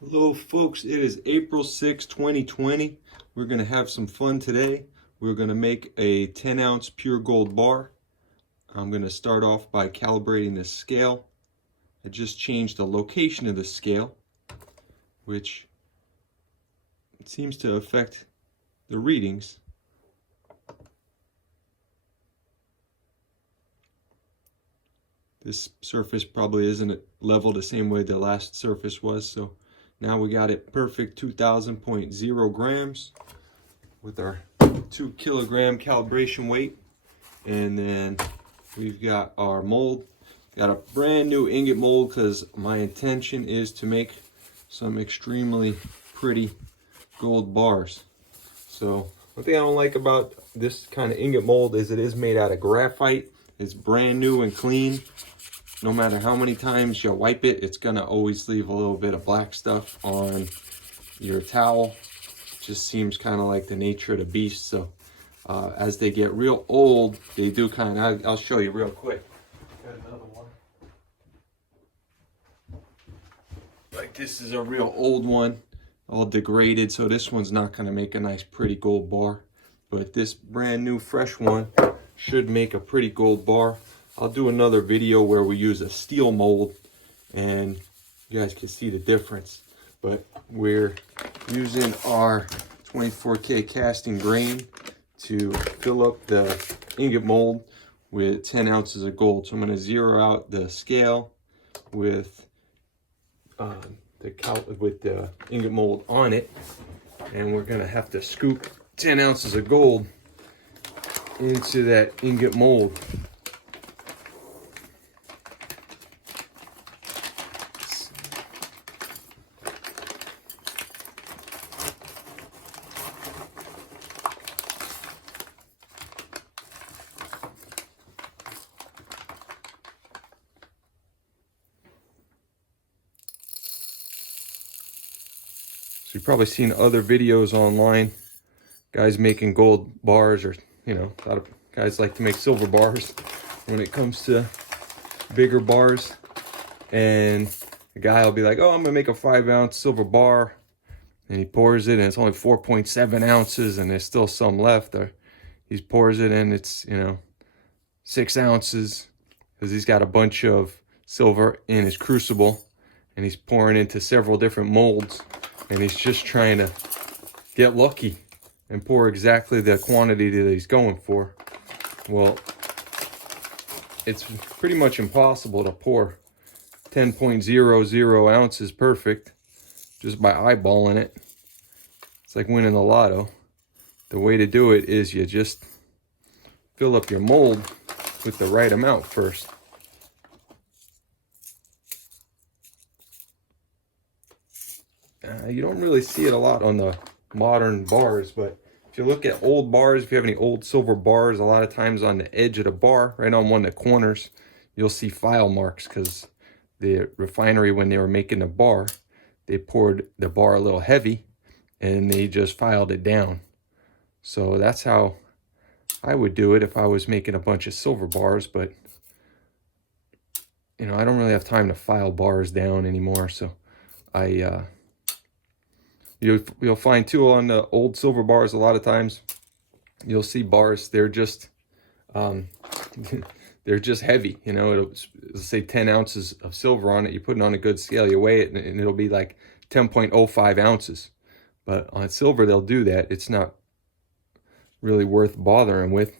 Hello folks, it is April 6, 2020. We're going to have some fun today. We're going to make a 10-ounce pure gold bar. I'm going to start off by calibrating the scale. I just changed the location of the scale, which seems to affect the readings. This surface probably isn't level the same way the last surface was, so now we got it perfect 2000.0 grams with our 2 kilogram calibration weight. And then we've got our mold. Got a brand new ingot mold because my intention is to make some extremely pretty gold bars. So one thing I don't like about this kind of ingot mold is it is made out of graphite. It's brand new and clean. No matter how many times you wipe it, it's gonna always leave a little bit of black stuff on your towel. Just seems kind of like the nature of the beast. So as they get real old, they do kind of, I'll show you real quick. Got another one. Like this is a real old one, all degraded. So this one's not gonna make a nice pretty gold bar. But this brand new fresh one should make a pretty gold bar. I'll do another video where we use a steel mold and you guys can see the difference. But we're using our 24K casting grain to fill up the ingot mold with 10 ounces of gold. So I'm going to zero out the scale with the ingot mold on it. And we're going to have to scoop 10 ounces of gold into that ingot mold. So you've probably seen other videos online, guys making gold bars, or a lot of guys like to make silver bars when it comes to bigger bars. And the guy will be like, oh, I'm gonna make a 5-ounce silver bar, and he pours it and it's only 4.7 ounces and there's still some left. Or he pours it and it's 6 ounces because he's got a bunch of silver in his crucible and he's pouring into several different molds, and he's just trying to get lucky and pour exactly the quantity that he's going for. Well, it's pretty much impossible to pour 10.00 ounces perfect just by eyeballing it. It's like winning the lotto. The way to do it is you just fill up your mold with the right amount first. You don't really see it a lot on the modern bars, but if you look at old bars, if you have any old silver bars, a lot of times on the edge of the bar, right on one of the corners, you'll see file marks because the refinery, when they were making the bar, they poured the bar a little heavy and they just filed it down. So that's how I would do it if I was making a bunch of silver bars, but I don't really have time to file bars down anymore. So you'll find too on the old silver bars, a lot of times you'll see bars, they're just they're just heavy. It'll say 10 ounces of silver on it. You put it on a good scale, you weigh it, and it'll be like 10.05 ounces. But on silver, they'll do that. It's not really worth bothering with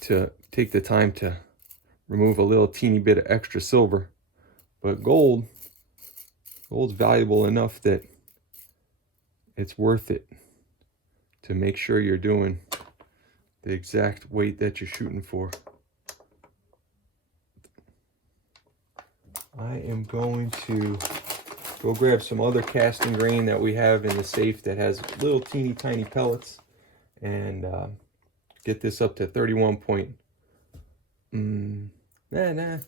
to take the time to remove a little teeny bit of extra silver. But gold's valuable enough that it's worth it to make sure you're doing the exact weight that you're shooting for. I am going to go grab some other casting grain that we have in the safe that has little teeny tiny pellets, and get this up to 31 point. I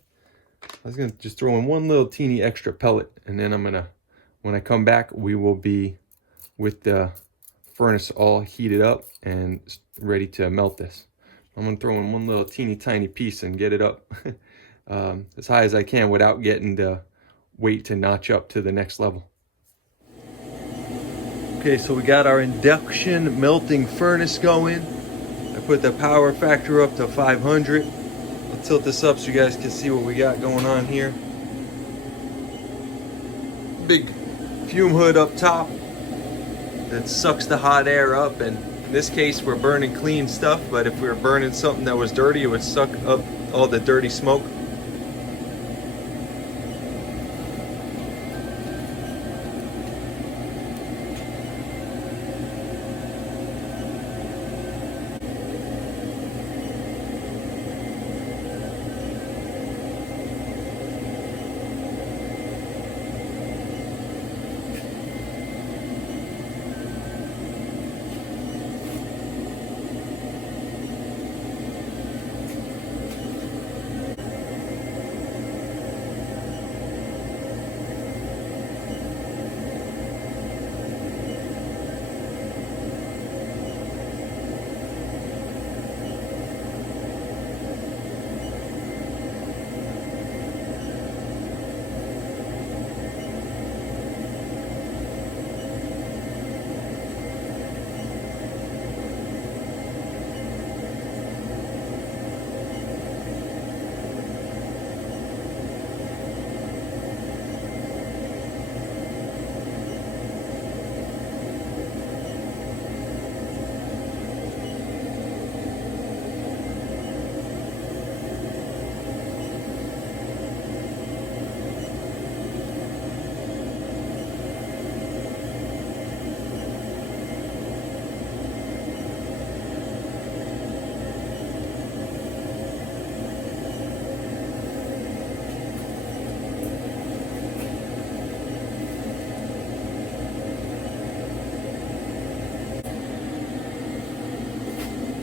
was gonna just throw in one little teeny extra pellet, and then when I come back, we will be with the furnace all heated up and ready to melt this. I'm gonna throw in one little teeny tiny piece and get it up as high as I can without getting the wait to notch up to the next level. Okay, so we got our induction melting furnace going. I put the power factor up to 500. I'll tilt this up so you guys can see what we got going on here. Big fume hood up top that sucks the hot air up, and in this case we're burning clean stuff, but if we were burning something that was dirty, it would suck up all the dirty smoke.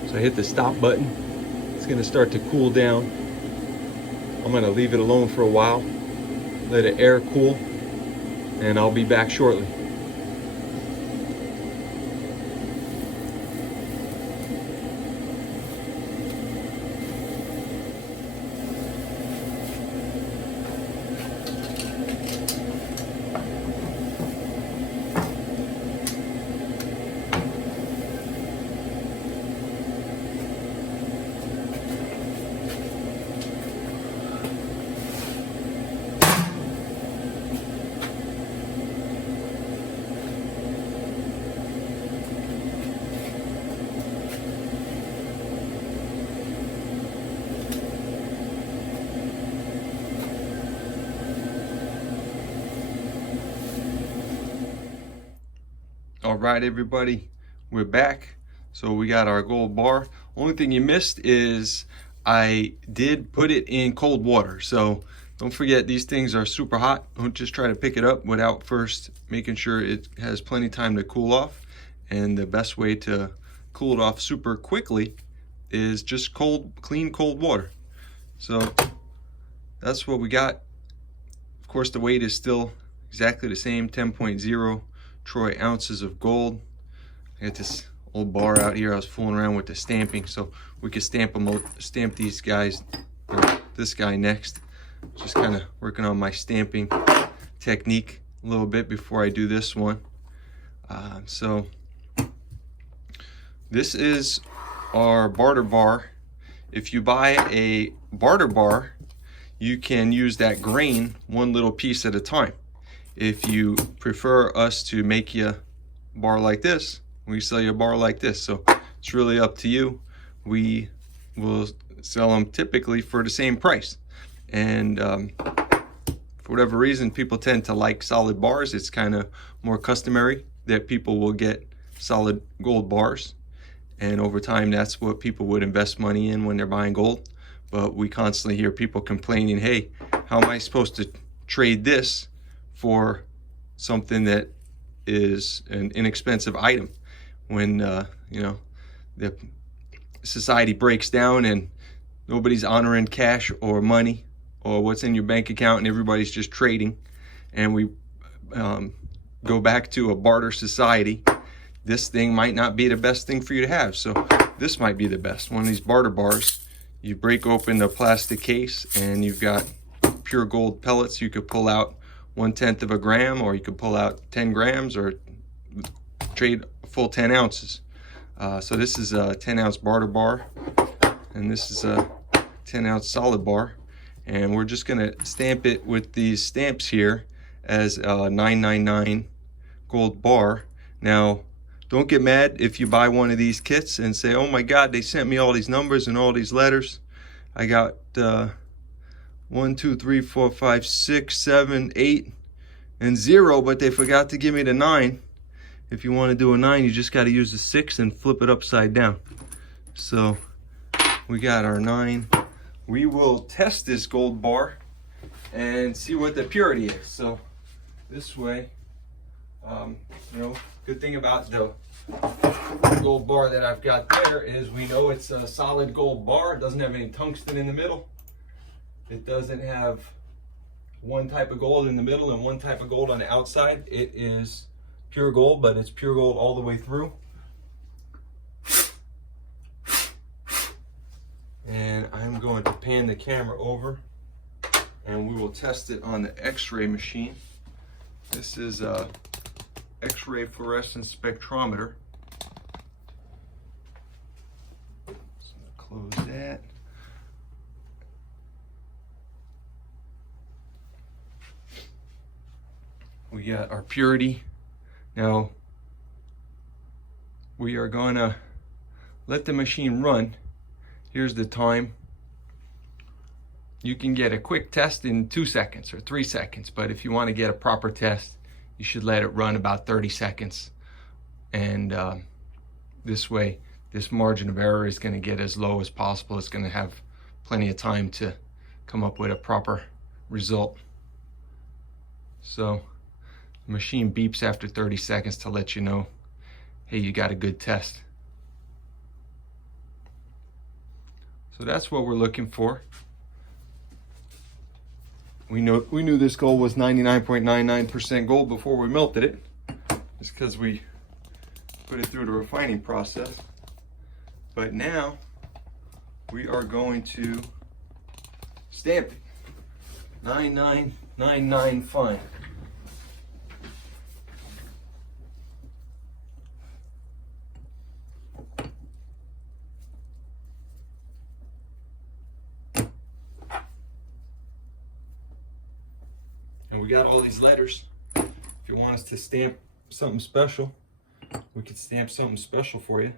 So I hit the stop button. It's gonna start to cool down. I'm gonna leave it alone for a while, let it air cool, and I'll be back shortly. All right, everybody, we're back. So we got our gold bar. Only thing you missed is I did put it in cold water. So don't forget, these things are super hot. Don't just try to pick it up without first making sure it has plenty of time to cool off. And the best way to cool it off super quickly is just clean cold water. So that's what we got. Of course, the weight is still exactly the same, 10.0 troy ounces of gold. I got this old bar out here. I was fooling around with the stamping, so we could stamp these guys, or this guy next. Just kind of working on my stamping technique a little bit before I do this one. So this is our barter bar. If you buy a barter bar, you can use that grain one little piece at a time. If you prefer us to make you a bar like this, we sell you a bar like this. So it's really up to you. We will sell them typically for the same price. And for whatever reason, people tend to like solid bars. It's kind of more customary that people will get solid gold bars. And over time, that's what people would invest money in when they're buying gold. But we constantly hear people complaining, hey, how am I supposed to trade this for something that is an inexpensive item when you know, the society breaks down and nobody's honoring cash or money or what's in your bank account, and everybody's just trading, and we go back to a barter society. This thing might not be the best thing for you to have, so this might be the best. One of these barter bars, you break open the plastic case and you've got pure gold pellets you could pull out 1/10 of a gram, or you could pull out 10 grams or trade full 10 ounces. So this is a 10-ounce barter bar, and this is a 10-ounce solid bar, and we're just gonna stamp it with these stamps here as a 999 gold bar. Now, don't get mad if you buy one of these kits and say, oh my God, they sent me all these numbers and all these letters. I got 1, 2, 3, 4, 5, 6, 7, 8, and 0, but they forgot to give me the 9. If you want to do a 9, you just got to use the 6 and flip it upside down. So we got our 9. We will test this gold bar and see what the purity is. So this way, you know, good thing about the gold bar that I've got there is we know it's a solid gold bar. It doesn't have any tungsten in the middle. It doesn't have one type of gold in the middle and one type of gold on the outside. It is pure gold, but it's pure gold all the way through. And I'm going to pan the camera over and we will test it on the X-ray machine. This is a X-ray fluorescence spectrometer. So close that. We got our purity. Now we are going to let the machine run. Here's the time. You can get a quick test in 2 seconds or 3 seconds, but if you want to get a proper test, you should let it run about 30 seconds. And this way, this margin of error is going to get as low as possible. It's going to have plenty of time to come up with a proper result. So the machine beeps after 30 seconds to let you know, hey, you got a good test. So that's what we're looking for. We knew this gold was 99.99% gold before we melted it. Just because we put it through the refining process. But now we are going to stamp it. 9999 fine. And we got all these letters. If you want us to stamp something special, we could stamp something special for you.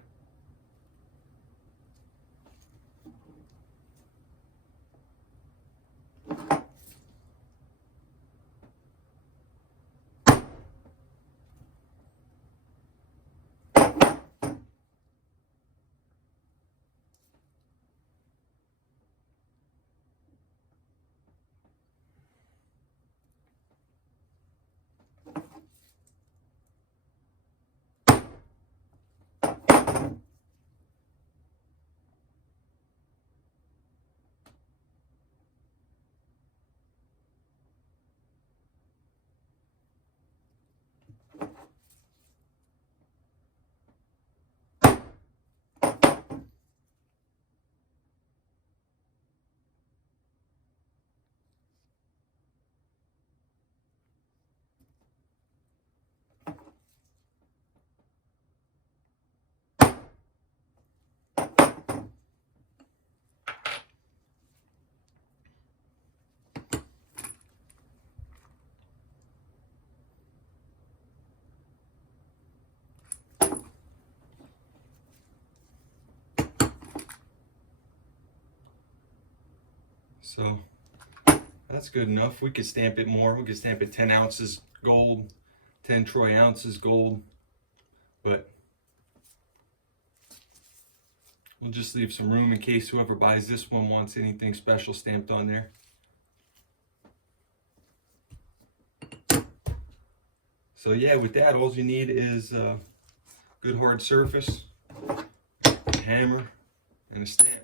So that's good enough. We could stamp it more. We could stamp it 10 ounces gold, 10 troy ounces gold, but we'll just leave some room in case whoever buys this one wants anything special stamped on there. So yeah, with that, all you need is a good hard surface, a hammer, and a stamp.